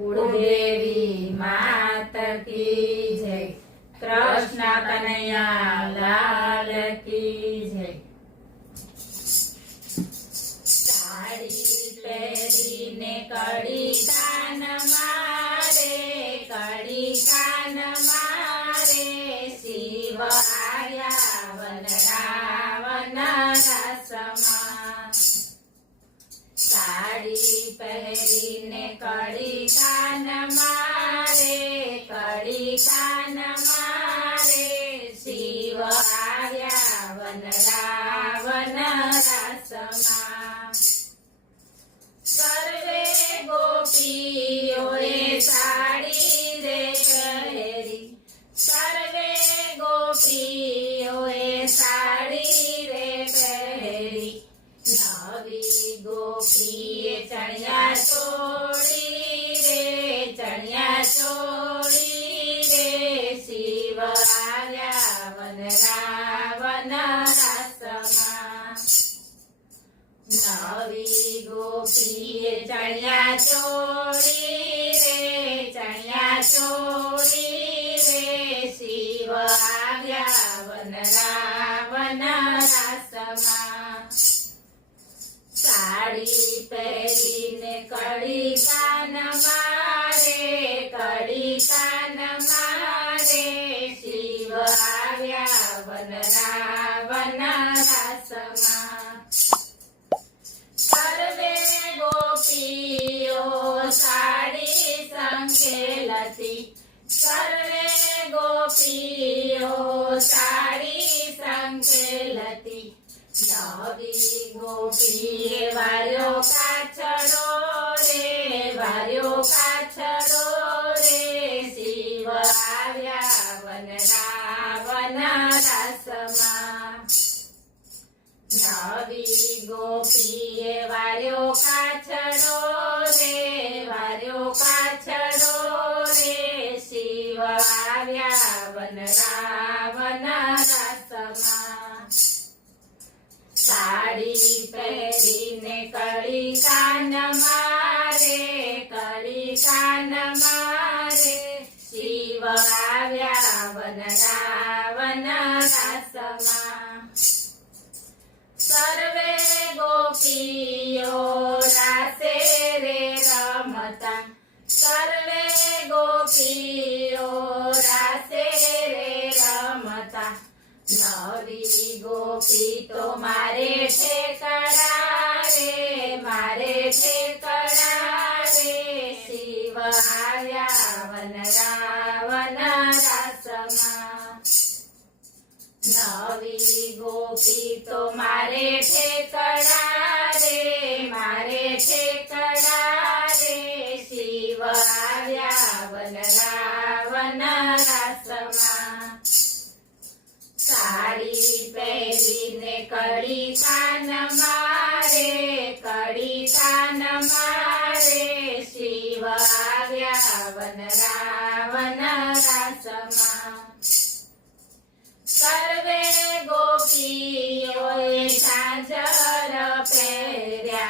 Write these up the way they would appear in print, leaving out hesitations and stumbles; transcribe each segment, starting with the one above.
कुलदेवी मात की जय। कृष्ण कन्हैया लाल की जय। साड़ी पहरीने कड़ी कान मारे, कड़ी कान मारे, शिव आया वन रावण रसमा। साड़ी पहरीने कड़ी कान मारे, कड़ी कान मारे, शिव आया वन रावण रसमा। सर्वे गोपीओए साड़ी रे पहरी, सर्वे गोपीओए साड़ी रे पहरी, नवी गोपीए चणिया चोड़ी रे, चणिया चोड़ी रे, शिव आया वन रावण रसमा। नवी गोपीए चणिया चोड़ी रे, चणिया चोड़ी रे, शिव आया वन रावण रसमा। साड़ी पहरीने कड़ी कान मारे, कड़ी कान मारे, शिव आया वन रावण रसमा। सर्वे गोपीओ साड़ी संकेलती, सर्वे गोपीओ साड़ी संकेलती, नवी गोपीए वार्यो काछड़ो रे, वार्यो काछड़ो रे, शिव आया वन रावण रसमा। नवी गोपीए वार्यो काछड़ो रे, वार्यो काछड़ो रे, शिव आया वन रावण रसमा। साड़ी पहरीने कड़ी कान मारे, कड़ी कान मारे, शिव आया वन रावण रसमा। सर्वे गोपीओ रासे रे रमता, सर्वे गोपीओ रासे रे रमता, नवी गोपी तो मारे ठेकड़ा रे, मारे ठेकड़ा रे, शिव आया वन रावण रसमा। नवी गोपी तो मारे ठेकड़ा रे, मारे ठेकड़ा रे, शिव आया वन रावण रसमा। साड़ी पहरीने कड़ी कान मारे, कड़ी कान मारे, शिव आया वन रावण रसमा। सर्वे गोपीओए झांझर पहर्या,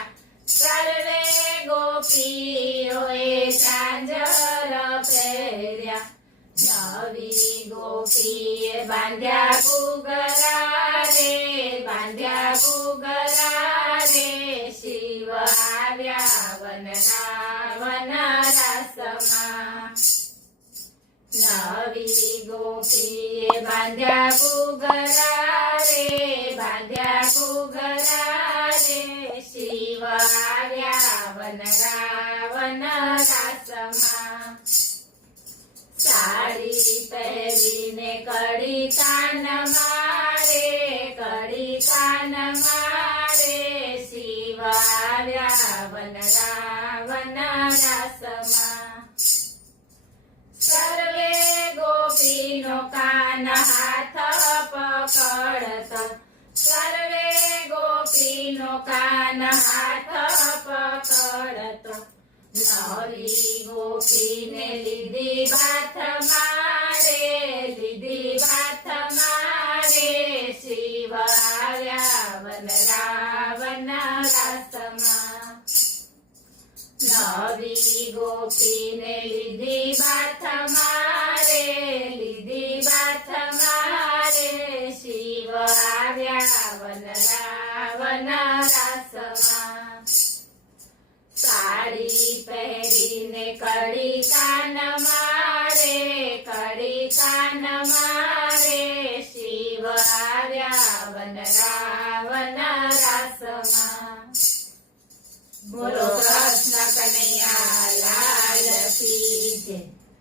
सर्वे गोपीओए झांझर पहर्या, नवी गोपीए बांध्या घूघरा रे, बांध्या घूघरा रे, शिव आया वन रावण रसमा। नवी गोपीए बांध्या घूघरा रे, बांध्या घूघरा रे, शिव आया वन रावण रसमा। साड़ी पहरीने कड़ी कान मारे, कड़ी कान मारे, शिव आया वन रावण रसमा। सर्वे गोपीनो कान हाथ पकड़त, सर्वे गोपीनो कान हाथ पकड़त, नवी गोपीने લીધી બાથ મારે, લીધી બાથ મારે, શિવ આવ્યા વન રાવણ રસમાં। નવી ગોપીને લીધી બાથ મારે, લીધી બાથ મારે, શિવ આવ્યા વન રાસમાં. સાડી પહેરીને કડી કાન મારે, કડી કાન મારે, શિવ આવ્યા વન